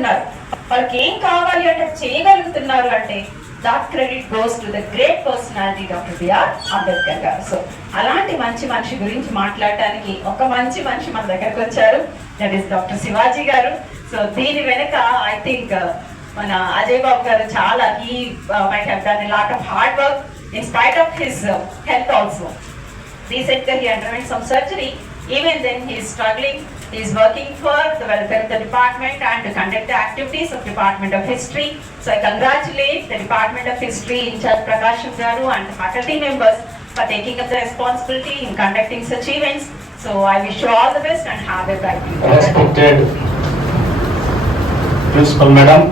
ఉంటున్నారు, వాళ్ళకి ఏం కావాలి అంటే చేయగలుగుతున్నారు అంటే that credit goes to the great personality Dr. B.R.Ambedkar గారు. సో అలాంటి మంచి మనిషి గురించి మాట్లాడటానికి ఒక మంచి మనిషి మన దగ్గరకు వచ్చారు, దట్ ఈస్ డాక్టర్ శివాజీ గారు. సో దీని వెనక ఐ థింక్ మన అజయ్ బాబు గారు చాలా he might have done a lot of hard work in spite of his health also. Recently he underwent some surgery. Even then he is struggling. He is working for the welfare of the department and to conduct the activities of Department of History. So I congratulate the Department of History in charge Prakasham Garu and the faculty members for taking up the responsibility in conducting such events. So I wish you all the best and have a bright future. Respected Principal Madam,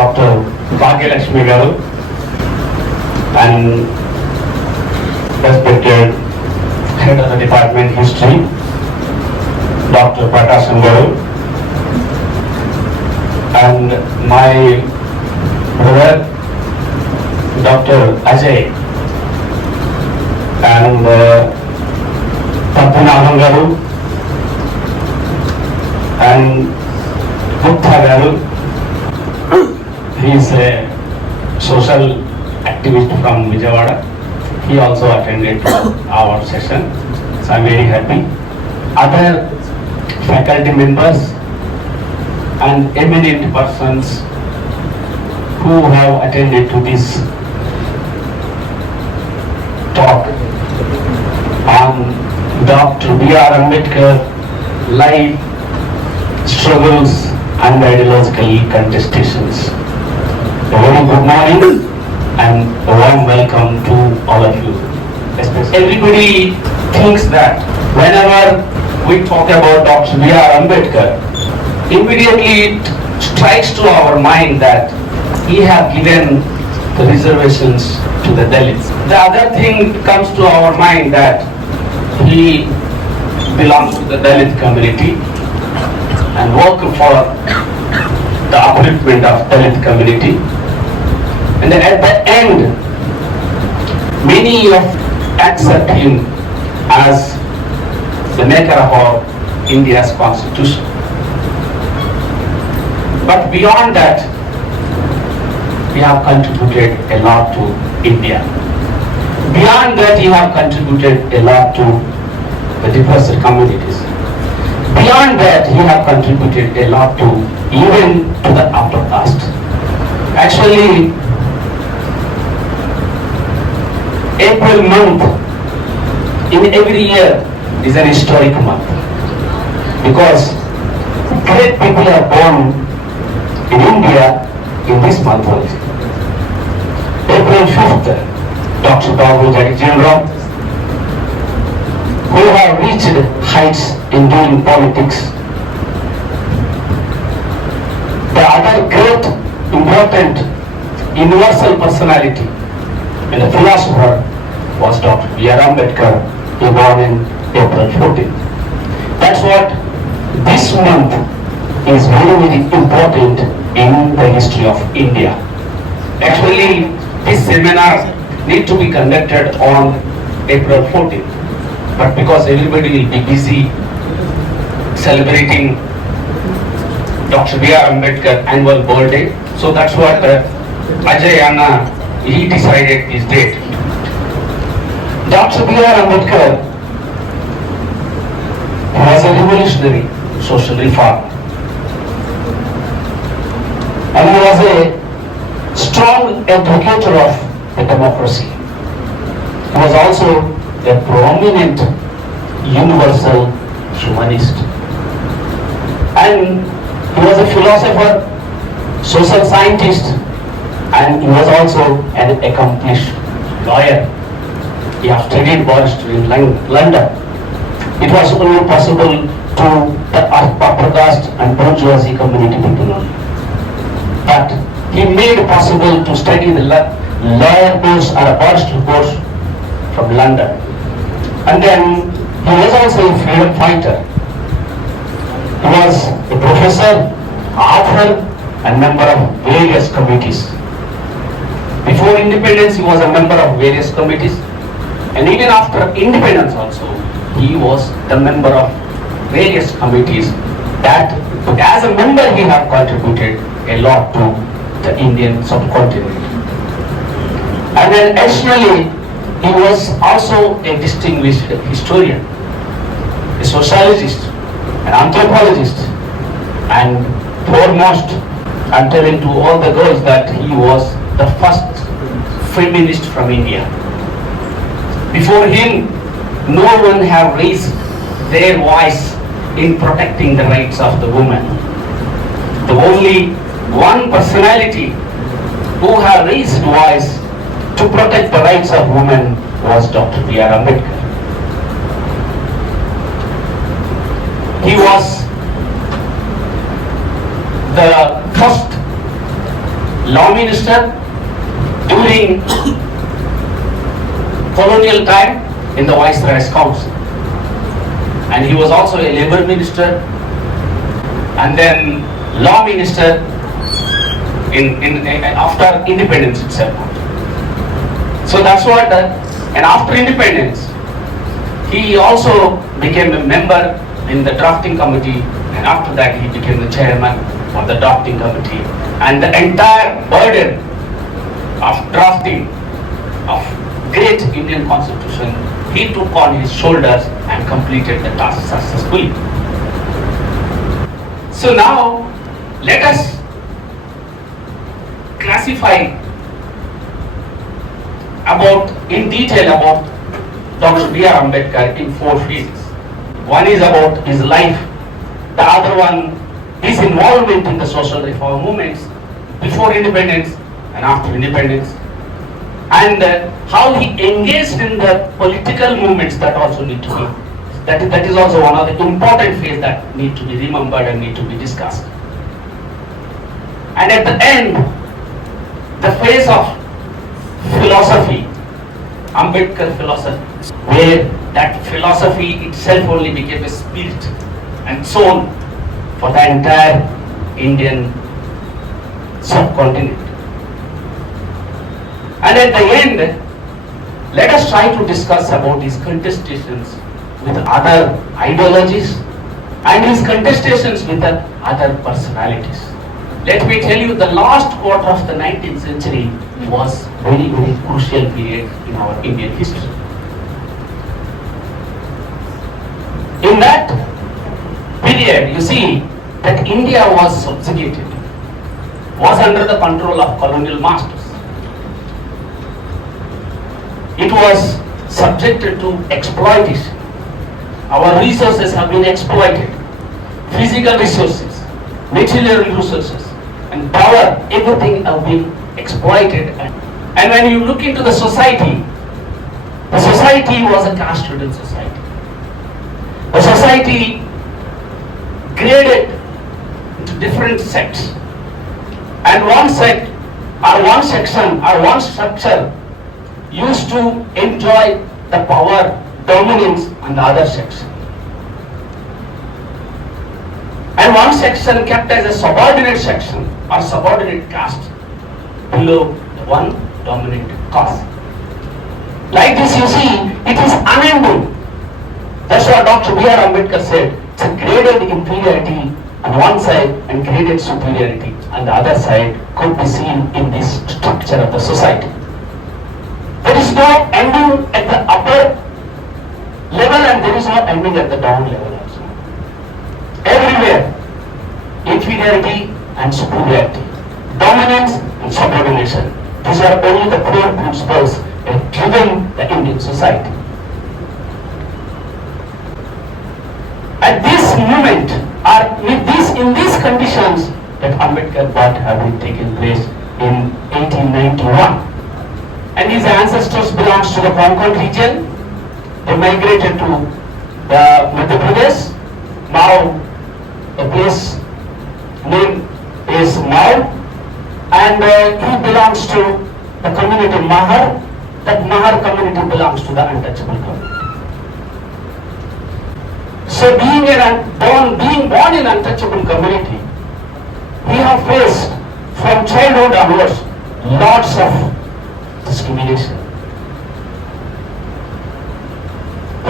Dr. Bhagyalakshmi Garu, and respected Head of the Department History, Dr. Prakasham Garu, and my brother, Dr. Ajay, and Padmanabhan Garu, and Gupta Garu. He is a social activist from Vijayawada. He also attended our session, so I am very happy. Other faculty members and eminent persons who have attended to this talk on Dr. B.R.Ambedkar life, struggles and ideological contestations. A very good morning and a warm welcome to all of you. Everybody thinks that whenever we talk about Dr. B.R.Ambedkar, immediately it strikes to our mind that he have given the reservations to the Dalits. The other thing comes to our mind that he belongs to the Dalit community and worked for the upliftment of Dalit community. And then at the end, many of accept him as the maker of our India's constitution. But beyond that, he have contributed a lot to India. Beyond that, he have contributed a lot to the depressed communities. Beyond that, he have contributed a lot to even to the upper caste. Actually, April month in every year is an historic month because great people are born in India in this month only. April 5th, Dr. Vijayawada, who have reached heights in doing politics. The other great, important, universal personality and a philosopher was Dr. B.R.Ambedkar, who was born in April 14th. That's what this month is very, very important in the history of India. Actually, this seminar need to be conducted on April 14th, but because everybody will be busy celebrating Dr. B.R.Ambedkar annual birthday, so that's what Ajay Anna, he decided this date. Dr. B.R.Ambedkar was a revolutionary social reformer, and he was a strong advocate of the democracy. He was also a prominent universal humanist, and he was a philosopher, social scientist, and he was also an accomplished lawyer. He has studied barrister in London. It was only possible to the upper caste and bourgeoisie community people only. But he made it possible to study the lawyer course or a barrister course from London. And then he was also a freedom fighter. He was a professor, author, and member of various committees. Before independence, he was a member of various committees, and even after independence also, he was the member of various committees that as a member he have contributed a lot to the Indian subcontinent. And then additionally, he was also a distinguished historian, a sociologist, an anthropologist, and foremost, I'm telling to all the girls that he was the first feminist from India. Before him, no one have raised their voice in protecting the rights of the woman. The only one personality who have raised voice to protect the rights of women was Dr. B.R.Ambedkar. He was the first law minister during colonial time in the Viceroy's Council. And he was also a labor minister and then law minister after independence itself. So that's what, and after independence, he also became a member in the drafting committee, and after that he became the chairman of the drafting committee. And the entire burden of drafting of great Indian constitution, he took on his shoulders and completed the task successfully. So now, let us classify in detail about Dr. B.R.Ambedkar in 4 phases. One is about his life, the other one his involvement in the social reform movements before independence and after independence, and how he engaged in the political movements that also need to be, that is also one of the important phases that need to be remembered and need to be discussed. And at the end, the phase of philosophy, Ambedkar philosophy, where that philosophy itself only became a spirit and soul for the entire Indian subcontinent. And at the end, let us try to discuss about his contestations with other ideologies and his contestations with the other personalities. Let me tell you, the last quarter of the 19th century was very, very crucial period in our Indian history. In that period, you see that India was subjugated, was under the control of colonial masters. It was subjected to exploitation. Our resources have been exploited. Physical resources, material resources, and power, everything have been exploited. And when you look into the society was a caste-ridden society. The society graded into different sects. And one sect or one section or one structure used to enjoy the power dominance on the other section. And one section kept as a subordinate section or subordinate caste below the one dominant caste. Like this, you see, it is unending. That's what Dr. B.R.Ambedkar said. It's a graded inferiority on one side and graded superiority on the other side could be seen in this structure of the society. There is no ending at the upper level and there is no ending at the down level also. Everywhere, inferiority and superiority, dominance and subordination. These are only the core principles that have driven the Indian society. At this moment, or in these conditions, that Ambedkar birth have been taken place in 1891. And his ancestors belongs to the Konkan region. They migrated to the Madhya Pradesh. Now, the place name is Mau, and he belongs to the community Mahar. That Mahar community belongs to the untouchable community. So being born in untouchable community, he have faced from childhood onwards lots of discrimination.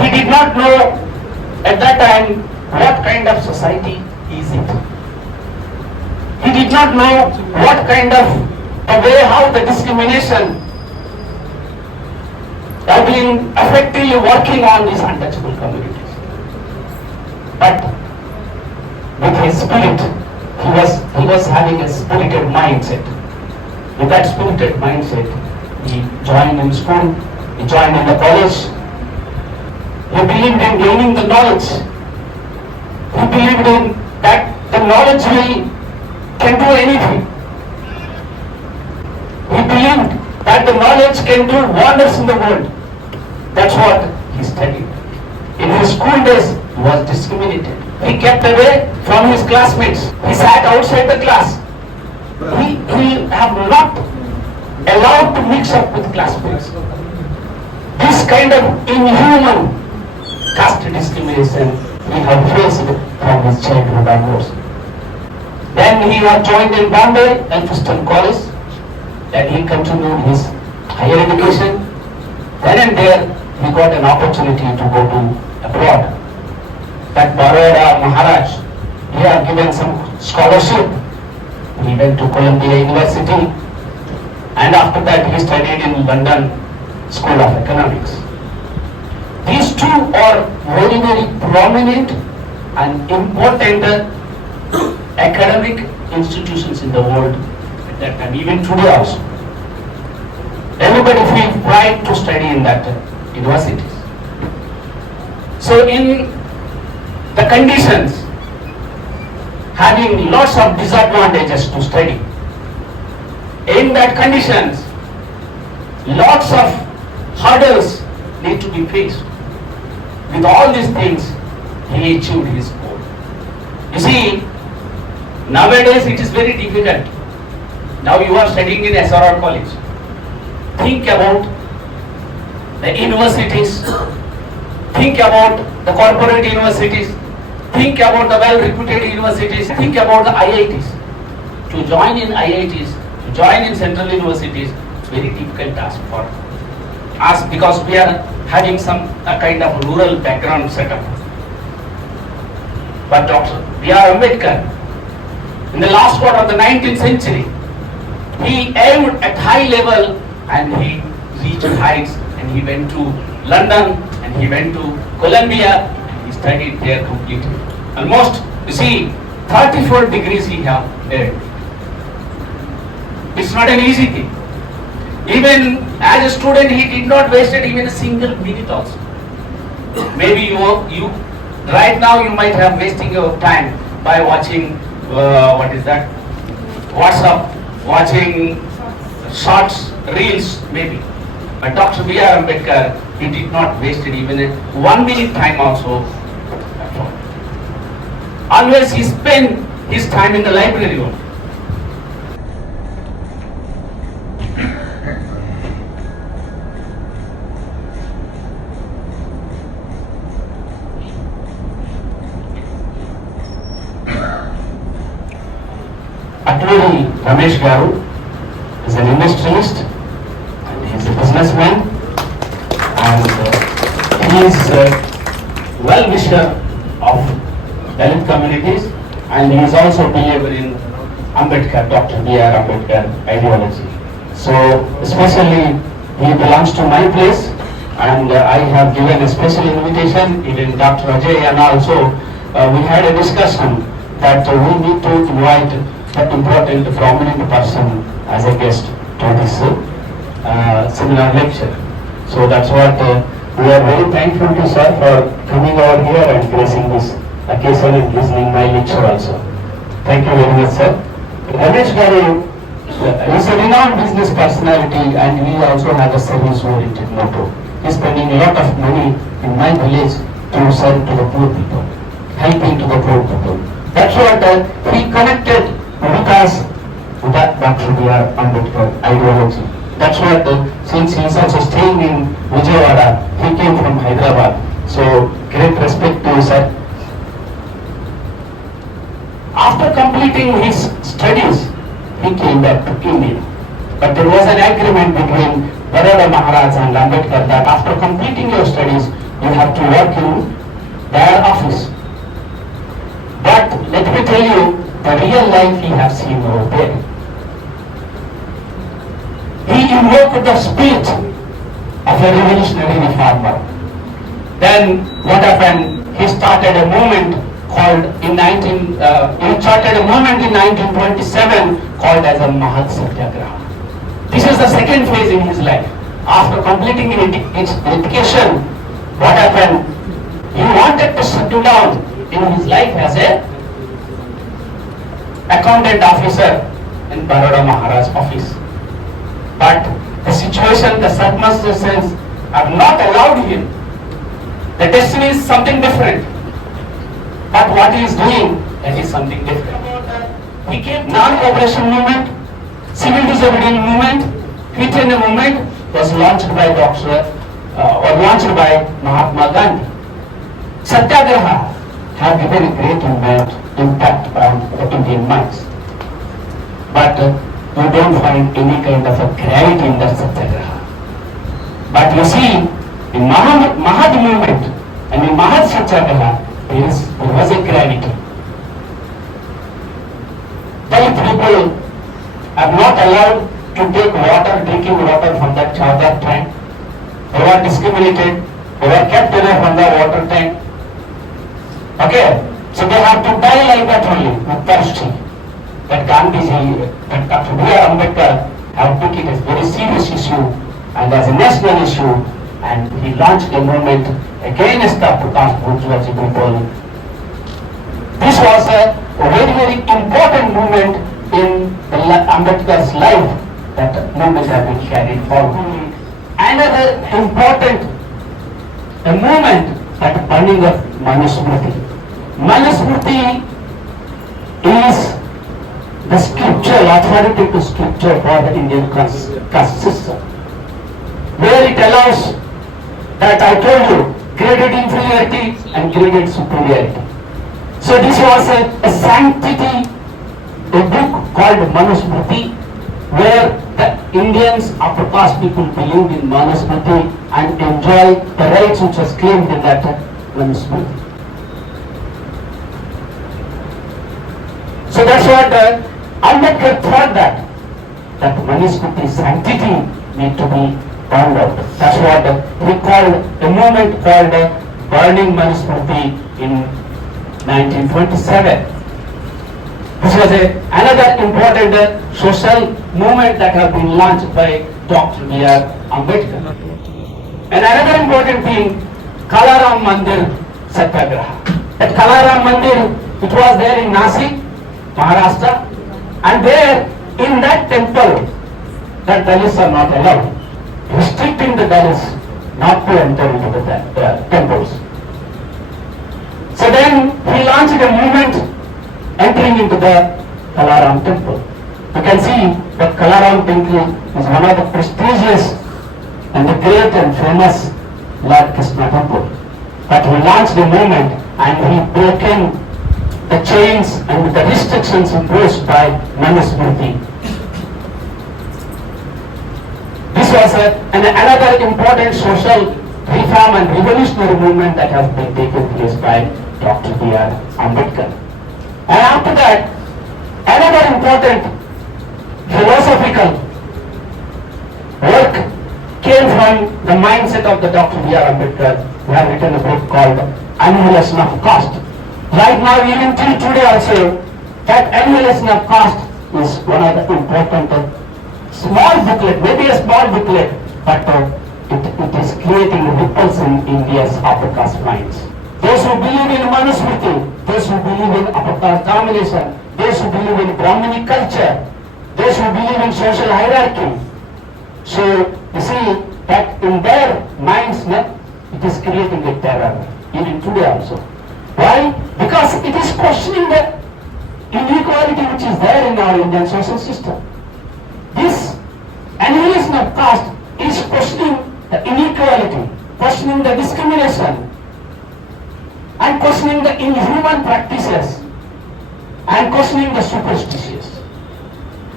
He did not know at that time what kind of society is it? He did not know what kind of the way how the discrimination have been effectively working on these untouchable communities. But with his spirit, he was having a spirited mindset. With that spirited mindset, he joined in school, he joined in the college. He believed in gaining the knowledge. He believed in that the knowledge can do anything. He believed that the knowledge can do wonders in the world. That's what he studied. In his school days, he was discriminated. He kept away from his classmates. He sat outside the class. He have not allowed to mix up with classmates. This kind of inhuman caste discrimination he have faced from his childhood onwards. Then he was joined in Bombay and Eastern College. Then he continued his higher education. Then and there he got an opportunity to go to abroad. That B.R.Ambedkar Maharaj, he had given some scholarship. He went to Columbia University, and after that he studied in London School of Economics. These two are very, very prominent and important academic institutions in the world at that time, even today also. Everybody feels pride to study in that universities. So in the conditions, having lots of disadvantages to study, in that conditions, lots of hurdles need to be faced. With all these things, he achieved his goal. You see, nowadays it is very difficult. Now you are studying in SRR college. Think about the universities, think about the corporate universities, think about the well-reputed universities, think about the IITs. To join in IITs, to join in central universities, it's very difficult task for us because we are having some kind of rural background setup. But Dr. B.R.Ambedkar, in the last quarter of the 19th century, he aimed at high level and he reached heights, and he went to London and he went to Columbia and he studied there completely. Almost, you see, 34 degrees he have earned. It's not an easy thing. Even as a student, he did not waste even a single minute also. Maybe you right now you might have wasting your time by watching WhatsApp, watching shorts, reels maybe. But Dr. B.R.Ambedkar, he did not waste even a 1 minute time also. Always he spent his time in the library only. Actually, Ramesh Garu is an industrialist and he is a businessman and he is a well-wisher of Dalit communities, and he is also a believer in Ambedkar, Dr. B.R.Ambedkar ideology. So especially he belongs to my place, and I have given a special invitation. Even Dr. Ajay and also we had a discussion that we need to invite that important prominent person as a guest to this seminar lecture. So that's what we are very thankful to sir for coming over here and gracing this occasion and listening my lecture also. Thank you very much, sir. Ramesh Garu is a renowned business personality, and he also has a service-oriented motto. He is spending a lot of money in my village to serve to the poor people, helping to the poor people. That's what he connected with us with that Dr. B.R.Ambedkar ideology. That's what, since he is also staying in Vijayawada, he came from Hyderabad. So, great respect to you, sir. After completing his studies, he came back to India. But there was an agreement between B.R.Ambedkar Maharaj and Ambedkar that after completing your studies, you have to work in their office. But let me real life he has seen over there. He invoked the spirit of a revolutionary reformer. Then what happened? He started a movement called he started a movement in 1927 called as a Mahat Satyagraha. This is the second phase in his life. After completing his education, what happened? He wanted to settle down in his life as a accountant officer in Baroda Maharaj's office. But the situation, the circumstances have not allowed him. The destiny is something different. But what he is doing, that is something different. He came non-cooperation movement, civil disobedience movement, Quit India movement was launched by Mahatma Gandhi. Satyagraha have given a great impact on the Indian minds. But you don't find any kind of a gravity in that Satyagraha. But you see, in Mahat movement and in Mahat Satyagraha, there was a gravity. Dalit people are not allowed to take drinking water from that charger tank. They were discriminated. They were kept away from the water tank. Okay, so they have to die like that only, with thirsty. That Gandhiji, that Dr. B.R.Ambedkar have took it as a very serious issue and as a national issue, and he launched a movement against the caste bourgeoisie people. This was a very, very important movement in Ambedkar's life. That movement has been carried forward. Another important movement that burning of Manusmriti. Manusmriti is the scriptural, authoritative scripture for the Indian caste system, where it allows that I told you, graded inferiority and graded superiority. So this was a sanctity, a book called Manusmriti, where the Indians, upper caste people believed in Manusmriti and enjoy the rights which was claimed in that Manusmriti. So that's what Ambedkar thought that Manusmriti sanctity need to be burned out. That's what he called a movement called Burning Manusmriti in 1927. This was another important social movement that has been launched by Dr. B.R.Ambedkar. And another important thing, Kalaram Mandir Satyagraha. At Kalaram Mandir, it was there in Nasik, Maharashtra, and there in that temple, the Dalits are not allowed, restricting the Dalits not to enter into the temples. So then he launched a movement entering into the Kalaram temple. You can see that Kalaram temple is one of the prestigious and the great and famous Lord Krishna temple. But he launched a movement and he broke in the chains and the restrictions imposed by Manusmriti. This was another important social reform and revolutionary movement that has been taken place by Dr. B.R.Ambedkar. And after that, another important philosophical work came from the mindset of the Dr. B.R.Ambedkar. We have written a book called Annihilation of Caste. Right now, even till today also, that annihilation of caste is one of the important small booklet, maybe a small booklet, but it is creating ripples in India's upper caste minds. Those who believe in Manusmriti, those who believe in upper caste domination, those who believe in Brahminic culture, those who believe in social hierarchy. So you see that in their minds, it is creating a terror, even today also. Why? Because it is questioning the inequality which is there in our Indian social system. This annihilation of caste is questioning the inequality, questioning the discrimination, and questioning the inhuman practices, and questioning the superstitious,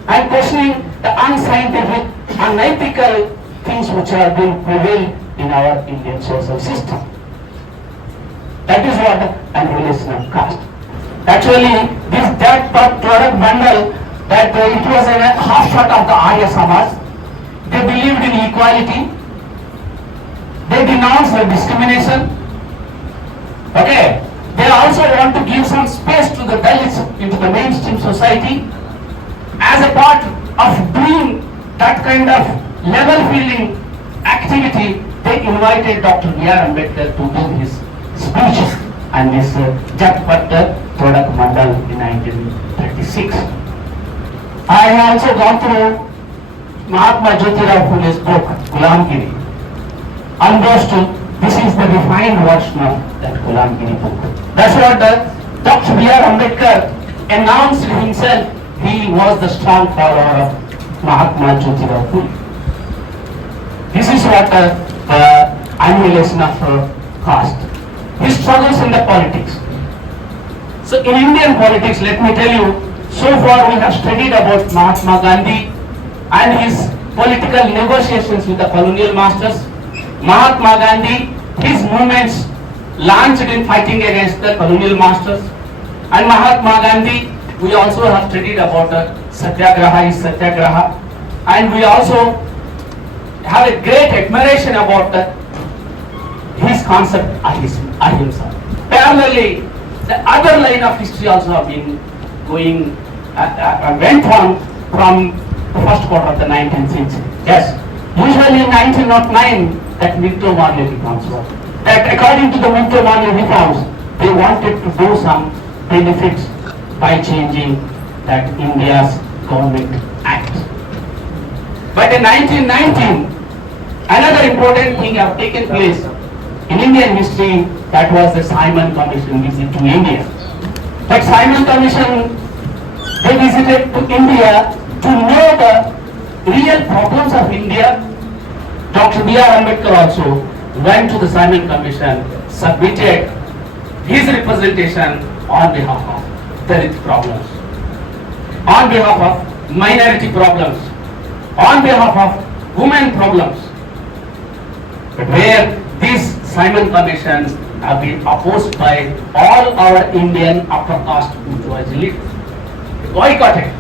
and questioning the unscientific, unethical things which have been prevailed in our Indian social system. That is what annihilation of caste. Actually, that product it was a half shot of the Arya Samaj. They believed in equality. They denounced the discrimination. Okay. They also want to give some space to the Dalits into the mainstream society. As a part of doing that kind of level fielding activity, they invited Dr. B.R.Ambedkar to do his speech and this Jatpat Product Mandal in 1936. I have also gone through Mahatma Jyotirao Phule's book, Gulamgiri. Unboasted, this is the refined version of that Gulamgiri book. That's what Dr. B.R.Ambedkar announced himself. He was the strong follower of Mahatma Jyotirao Phule. This is what the annihilation of caste. His struggles in the politics. So in Indian politics, let me tell you, so far we have studied about Mahatma Gandhi and his political negotiations with the colonial masters. Mahatma Gandhi, his movements launched in fighting against the colonial masters. And Mahatma Gandhi, we also have studied about Satyagraha, and we also have a great admiration about his concept ahimsa. Parallelly, the other line of history also have been going, went on from the first quarter of the 19th century. Yes, usually in 1909, that Minto Marley reforms were. That according to the Minto Marley reforms, they wanted to do some benefits by changing that India's government act. But in 1919, another important thing have taken place in Indian history, that was the Simon Commission visit to India. That Simon Commission, they visited to India to know the real problems of India. Dr. B.R.Ambedkar also went to the Simon Commission, submitted his representation on behalf of Dalit problems, on behalf of minority problems, on behalf of women problems. But where these Simon Commissions have been opposed by all our Indian upper caste bourgeoisie leaders, boycotted,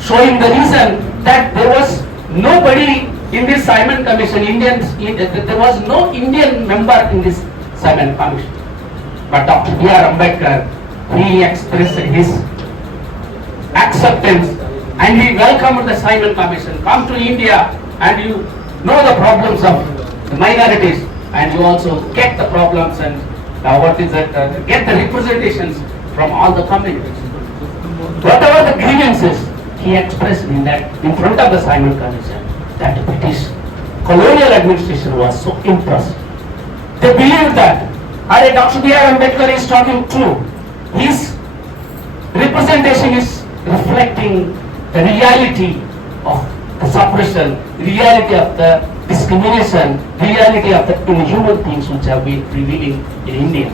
showing the reason that there was nobody in this Simon Commission, there was no Indian member in this Simon Commission. But Dr. B.R.Ambedkar, he expressed his acceptance and he welcomed the Simon Commission. Come to India and you know the problems of the minorities and you also get the problems and get the representations from all the communities. Whatever the grievances he expressed in front of the Simon Commission, that the British colonial administration was so impressed. They believed that Dr. B.R.Ambedkar is talking true. His representation is reflecting the reality of the suppression, reality of the discrimination, reality of the inhuman things which have been prevailing in India.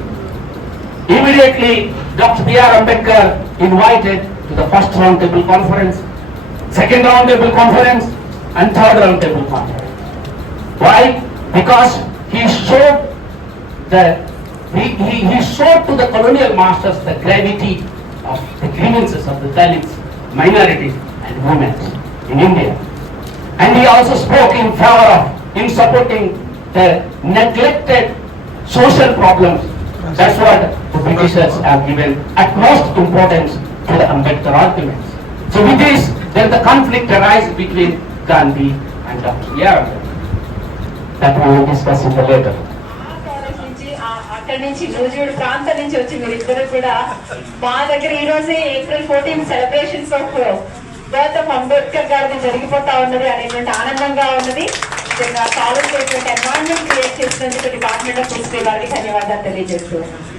Immediately, Dr. B.R.Ambedkar invited to the first roundtable conference, second roundtable conference, and third roundtable conference. Why? Because he showed he showed to the colonial masters the gravity of the grievances of the Dalits, minorities, and women in India. And he also spoke in favor of, in supporting the neglected social problems. That's what the Britishers have given utmost importance to the Ambedkar arguments. So with this, then the conflict arises between Gandhi and Dr. B.R.Ambedkar. That we will discuss in the later. అక్కడి నుంచి నూజివీడు ప్రాంతం నుంచి వచ్చి మీరిద్దరు కూడా మా దగ్గర ఈ రోజే April 14 celebrations of birth of Ambedkar గారిది జరిగిపోతా ఉన్నది అనేటువంటి ఆనందంగా ఉన్నది. కాలేజ్ ఎన్వైరన్మెంట్ క్రియేట్ చేసినందుకు డిపార్ట్మెంట్ ఆఫ్ హిస్టరీ వారికి ధన్యవాదాలు తెలియజేస్తున్నాను.